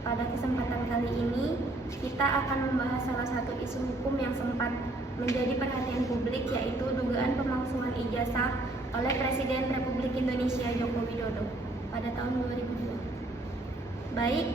Pada kesempatan kali ini, kita akan membahas salah satu isu hukum yang sempat menjadi perhatian publik, yaitu dugaan pemalsuan ijazah oleh Presiden Republik Indonesia Joko Widodo pada tahun 2002. Baik,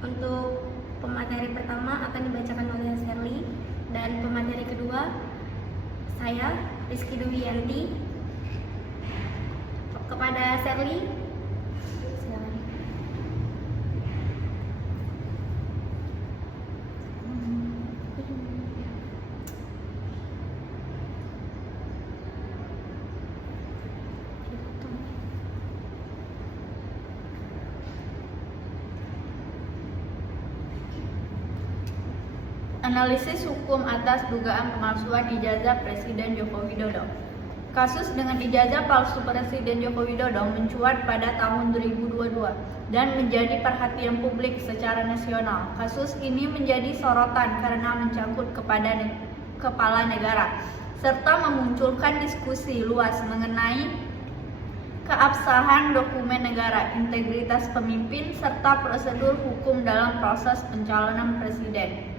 untuk pemateri pertama akan dibacakan oleh Sherly, dan pemateri kedua saya, Rizky Duwiyanti. Kepada Sherly, silakan. Analisis hukum atas dugaan pemalsuan ijazah Presiden Joko Widodo. Kasus dengan ijazah palsu Presiden Joko Widodo mencuat pada tahun 2022 dan menjadi perhatian publik secara nasional. Kasus ini menjadi sorotan karena mencangkut kepada kepala negara, serta memunculkan diskusi luas mengenai keabsahan dokumen negara, integritas pemimpin, serta prosedur hukum dalam proses pencalonan presiden.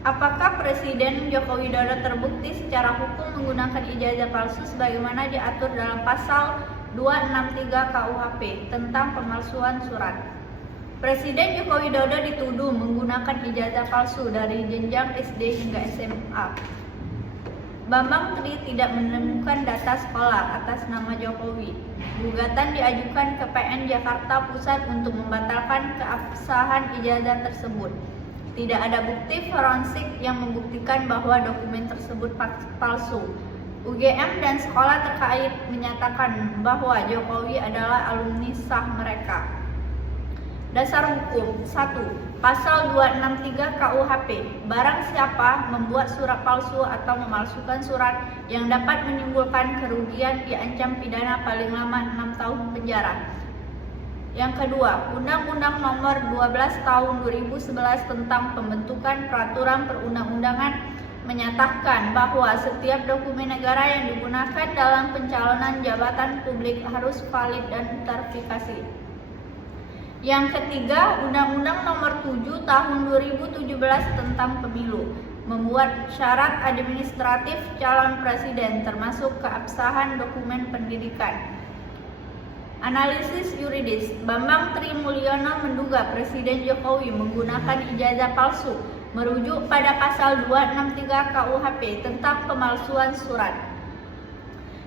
Apakah Presiden Joko Widodo terbukti secara hukum menggunakan ijazah palsu sebagaimana diatur dalam pasal 263 KUHP tentang pemalsuan surat? Presiden Joko Widodo dituduh menggunakan ijazah palsu dari jenjang SD hingga SMA. Bambang Tri tidak menemukan data sekolah atas nama Jokowi. Gugatan diajukan ke PN Jakarta Pusat untuk membatalkan keabsahan ijazah tersebut. Tidak ada bukti forensik yang membuktikan bahwa dokumen tersebut palsu. UGM dan sekolah terkait menyatakan bahwa Jokowi adalah alumni sah mereka. Dasar hukum 1. Pasal 263 KUHP. Barang siapa membuat surat palsu atau memalsukan surat yang dapat menimbulkan kerugian diancam pidana paling lama 6 tahun penjara. Yang kedua, Undang-Undang Nomor 12 Tahun 2011 tentang pembentukan peraturan perundang-undangan menyatakan bahwa setiap dokumen negara yang digunakan dalam pencalonan jabatan publik harus valid dan terverifikasi. Yang ketiga, Undang-Undang Nomor 7 Tahun 2017 tentang pemilu membuat syarat administratif calon presiden termasuk keabsahan dokumen pendidikan. Analisis yuridis. Bambang Tri Mulyono menduga Presiden Jokowi menggunakan ijazah palsu merujuk pada pasal 263 KUHP tentang pemalsuan surat.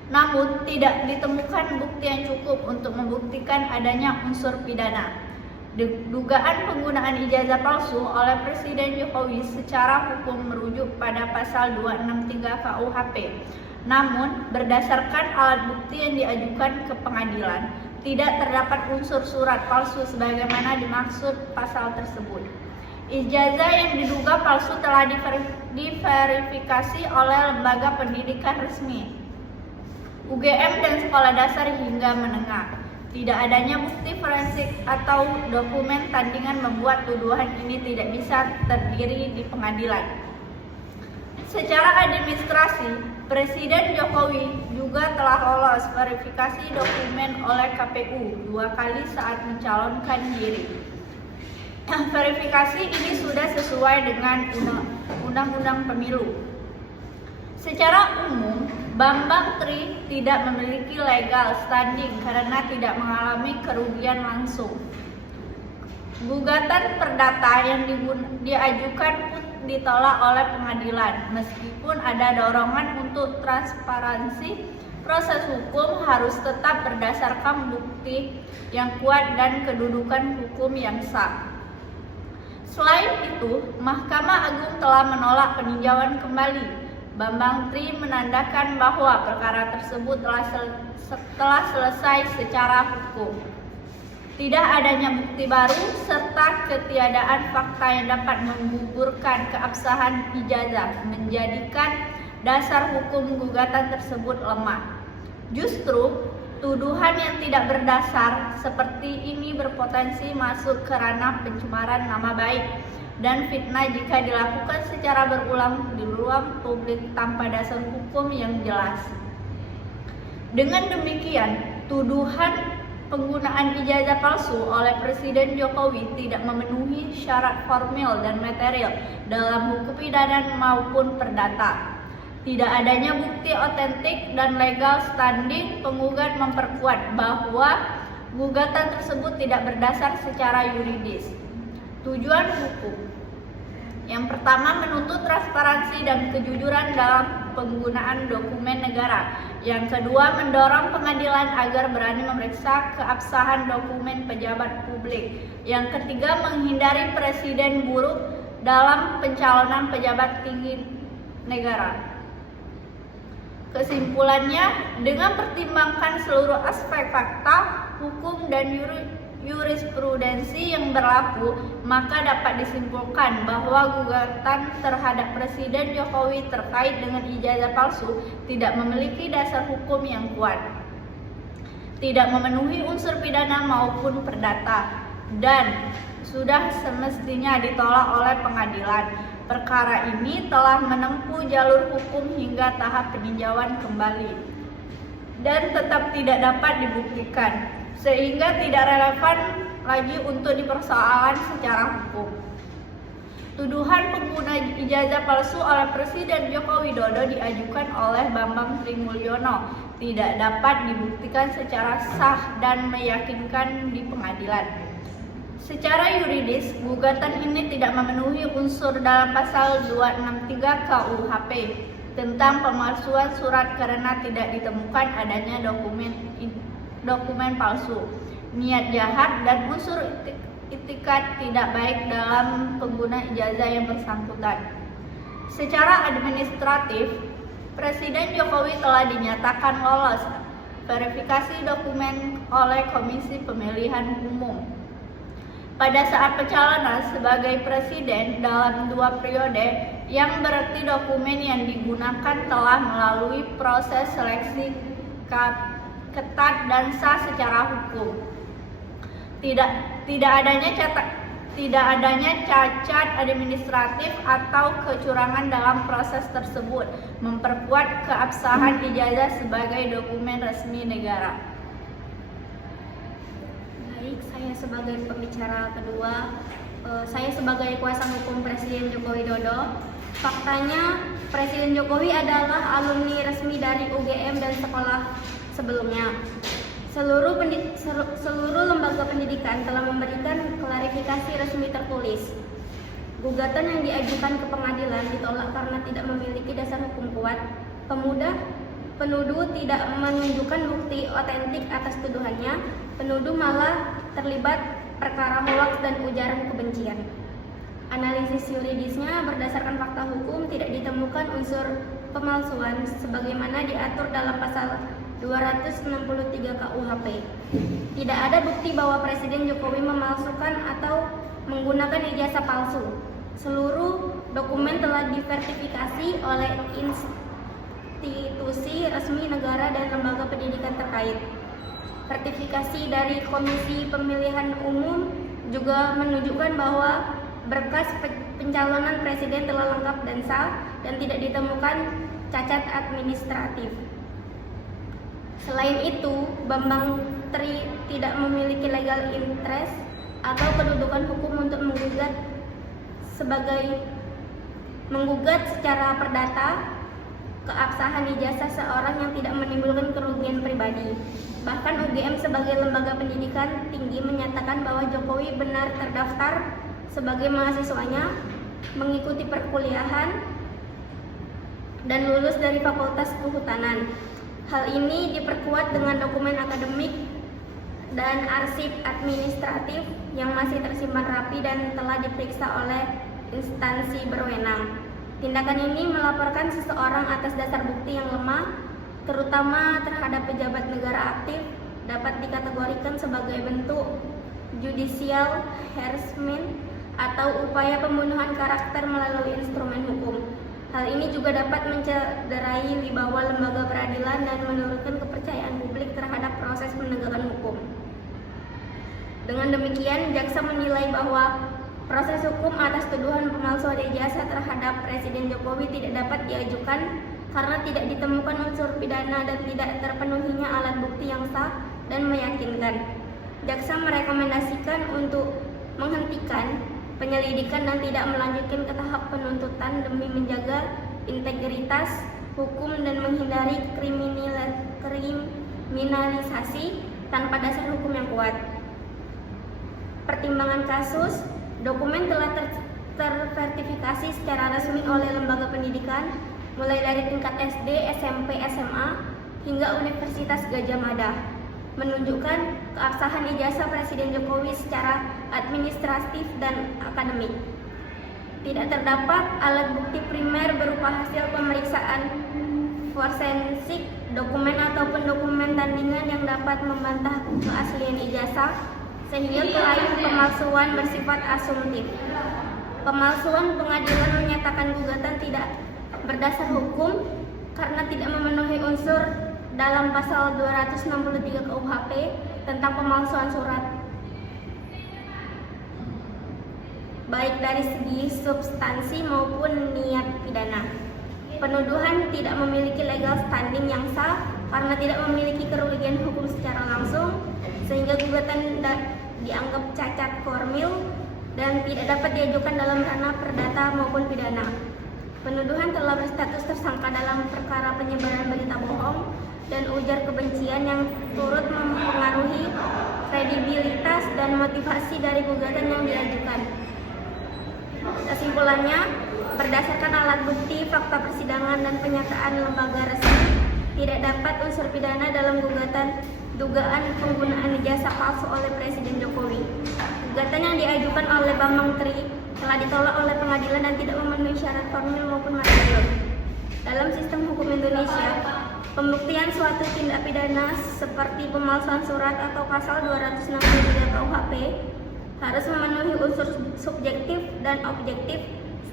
Namun, tidak ditemukan bukti yang cukup untuk membuktikan adanya unsur pidana. Dugaan penggunaan ijazah palsu oleh Presiden Jokowi secara hukum merujuk pada pasal 263 KUHP. Namun, berdasarkan alat bukti yang diajukan ke pengadilan, tidak terdapat unsur surat palsu sebagaimana dimaksud pasal tersebut. Ijazah yang diduga palsu telah diverifikasi oleh lembaga pendidikan resmi, UGM dan sekolah dasar hingga menengah. Tidak adanya bukti forensik atau dokumen tandingan membuat tuduhan ini tidak bisa terdiri di pengadilan. Secara administrasi, Presiden Jokowi juga telah lolos verifikasi dokumen oleh KPU 2 kali saat mencalonkan diri. Verifikasi ini sudah sesuai dengan Undang-Undang Pemilu. Secara umum, Bambang Tri tidak memiliki legal standing karena tidak mengalami kerugian langsung. Gugatan perdata yang diajukan pun ditolak oleh pengadilan. Meskipun ada dorongan untuk transparansi, proses hukum harus tetap berdasarkan bukti yang kuat dan kedudukan hukum yang sah. Selain itu, Mahkamah Agung telah menolak peninjauan kembali. Bambang Tri menandakan bahwa perkara tersebut telah selesai secara hukum. Tidak adanya bukti baru serta ketiadaan fakta yang dapat menggugurkan keabsahan ijazah menjadikan dasar hukum gugatan tersebut lemah. Justru, tuduhan yang tidak berdasar seperti ini berpotensi masuk ke ranah pencemaran nama baik dan fitnah jika dilakukan secara berulang di ruang publik tanpa dasar hukum yang jelas. Dengan demikian, tuduhan penggunaan ijazah palsu oleh Presiden Jokowi tidak memenuhi syarat formil dan material dalam hukum pidana maupun perdata. Tidak adanya bukti otentik dan legal standing penggugat memperkuat bahwa gugatan tersebut tidak berdasar secara yuridis. Tujuan hukum yang pertama, menuntut transparansi dan kejujuran dalam penggunaan dokumen negara. Yang kedua, mendorong pengadilan agar berani memeriksa keabsahan dokumen pejabat publik. Yang ketiga, menghindari presiden buruk dalam pencalonan pejabat tinggi negara. Kesimpulannya, dengan pertimbangkan seluruh aspek fakta, hukum, dan jurisprudensi yang berlaku, maka dapat disimpulkan bahwa gugatan terhadap Presiden Jokowi terkait dengan ijazah palsu tidak memiliki dasar hukum yang kuat, tidak memenuhi unsur pidana maupun perdata, dan sudah semestinya ditolak oleh pengadilan. Perkara ini telah menempuh jalur hukum hingga tahap peninjauan kembali dan tetap tidak dapat dibuktikan, sehingga tidak relevan lagi untuk dipersoalkan secara hukum. Tuduhan pengguna ijazah palsu oleh Presiden Joko Widodo diajukan oleh Bambang Trimulyono tidak dapat dibuktikan secara sah dan meyakinkan di pengadilan. Secara yuridis, gugatan ini tidak memenuhi unsur dalam pasal 263 KUHP tentang pemalsuan surat karena tidak ditemukan adanya dokumen palsu, niat jahat, dan unsur itikat tidak baik dalam pengguna ijazah yang bersangkutan. Secara administratif, Presiden Jokowi telah dinyatakan lolos verifikasi dokumen oleh Komisi Pemilihan Umum pada saat pencalonan sebagai presiden dalam 2 periode, yang berarti dokumen yang digunakan telah melalui proses seleksi ketat dan sah secara hukum. Tidak adanya cacat administratif atau kecurangan dalam proses tersebut memperkuat keabsahan ijazah sebagai dokumen resmi negara. Baik, saya sebagai pembicara kedua, saya sebagai kuasa hukum Presiden Joko Widodo. Faktanya, Presiden Jokowi adalah alumni resmi dari UGM dan sekolah sebelumnya. Seluruh lembaga pendidikan telah memberikan klarifikasi resmi tertulis. Gugatan yang diajukan ke pengadilan ditolak karena tidak memiliki dasar hukum kuat. Penuduh tidak menunjukkan bukti otentik atas tuduhannya. Penuduh malah terlibat perkara hoaks dan ujaran kebencian. Analisis yuridisnya berdasarkan fakta hukum tidak ditemukan unsur pemalsuan sebagaimana diatur dalam pasal 263 KUHP. Tidak ada bukti bahwa Presiden Jokowi memalsukan atau menggunakan ijazah palsu. Seluruh dokumen telah diverifikasi oleh institusi resmi negara dan lembaga pendidikan terkait. Sertifikasi dari Komisi Pemilihan Umum juga menunjukkan bahwa berkas pencalonan presiden telah lengkap dan sah dan tidak ditemukan cacat administratif. Selain itu, Bambang Tri tidak memiliki legal interest atau kedudukan hukum untuk menggugat secara perdata keabsahan ijazah seorang yang tidak menimbulkan kerugian pribadi. Bahkan UGM sebagai lembaga pendidikan tinggi menyatakan bahwa Jokowi benar terdaftar sebagai mahasiswanya, mengikuti perkuliahan, dan lulus dari Fakultas Kehutanan. Hal ini diperkuat dengan dokumen akademik dan arsip administratif yang masih tersimpan rapi dan telah diperiksa oleh instansi berwenang. Tindakan ini melaporkan seseorang atas dasar bukti yang lemah, terutama terhadap pejabat negara aktif, dapat dikategorikan sebagai bentuk judicial harassment atau upaya pembunuhan karakter melalui instrumen hukum. Hal ini juga dapat mencederai wibawa lembaga peradilan dan menurunkan kepercayaan publik terhadap proses penegakan hukum. Dengan demikian, jaksa menilai bahwa proses hukum atas tuduhan pemalsuan ijazah terhadap Presiden Jokowi tidak dapat diajukan karena tidak ditemukan unsur pidana dan tidak terpenuhinya alat bukti yang sah dan meyakinkan. Jaksa merekomendasikan untuk menghentikan penyelidikan dan tidak melanjutkan ke tahap penuntutan demi menjaga integritas hukum dan menghindari kriminalisasi tanpa dasar hukum yang kuat. Pertimbangan kasus, dokumen telah tersertifikasi secara resmi oleh lembaga pendidikan mulai dari tingkat SD, SMP, SMA hingga Universitas Gadjah Mada, menunjukkan keabsahan ijazah Presiden Jokowi secara administratif dan akademik. Tidak terdapat alat bukti primer berupa hasil pemeriksaan forensik, dokumen ataupun dokumen tandingan yang dapat membantah keaslian ijazah, sehingga klaim pemalsuan bersifat asumtif. Pemalsuan pengadilan menyatakan gugatan tidak berdasar hukum karena tidak memenuhi unsur dalam pasal 263 KUHP tentang pemalsuan surat, baik dari segi substansi maupun niat pidana. Penuduhan tidak memiliki legal standing yang sah karena tidak memiliki kerugian hukum secara langsung, sehingga gugatan dianggap cacat formil dan tidak dapat diajukan dalam ranah perdata maupun pidana. Penuduhan telah berstatus tersangka dalam perkara penyebaran berita bohong dan ujar kebencian yang turut mempengaruhi kredibilitas dan motivasi dari gugatan yang diajukan. Kesimpulannya, berdasarkan alat bukti, fakta persidangan, dan penyataan lembaga resmi, tidak dapat unsur pidana dalam gugatan dugaan penggunaan ijazah palsu oleh Presiden Jokowi. Gugatan yang diajukan oleh Bambang Tri telah ditolak oleh pengadilan dan tidak memenuhi syarat formil maupun material. Dalam sistem hukum Indonesia, pembuktian suatu tindak pidana seperti pemalsuan surat atau pasal 263 KUHP harus memenuhi unsur subjektif dan objektif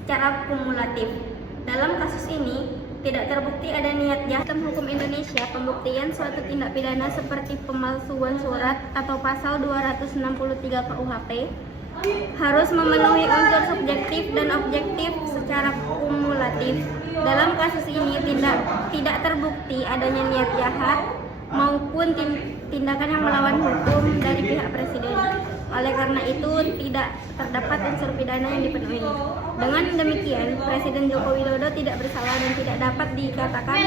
secara kumulatif. Dalam kasus ini, tidak terbukti ada niat jahat. Dalam hukum Indonesia, pembuktian suatu tindak pidana seperti pemalsuan surat atau pasal 263 KUHP harus memenuhi unsur subjektif dan objektif secara kumulatif. Dalam kasus ini tidak terbukti adanya niat jahat maupun tindakan yang melawan hukum dari pihak Presiden. Oleh karena itu, tidak terdapat unsur pidana yang dipenuhi. Dengan demikian, Presiden Joko Widodo tidak bersalah dan tidak dapat dikatakan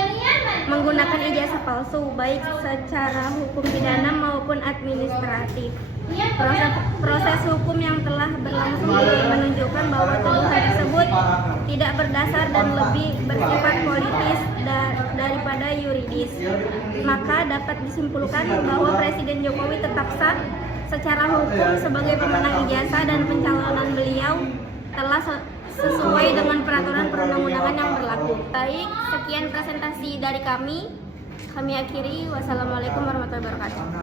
menggunakan ijazah palsu, baik secara hukum pidana maupun administratif. Proses hukum yang telah berlangsung menunjukkan bahwa tuduhan tersebut tidak berdasar dan lebih bersifat politis daripada yuridis. Maka dapat disimpulkan bahwa Presiden Jokowi tetap sah secara hukum sebagai pemenang ijazah dan pencalonan beliau telah sesuai dengan peraturan perundang-undangan yang berlaku. Baik, sekian presentasi dari kami. Kami akhiri. Wassalamualaikum warahmatullahi wabarakatuh.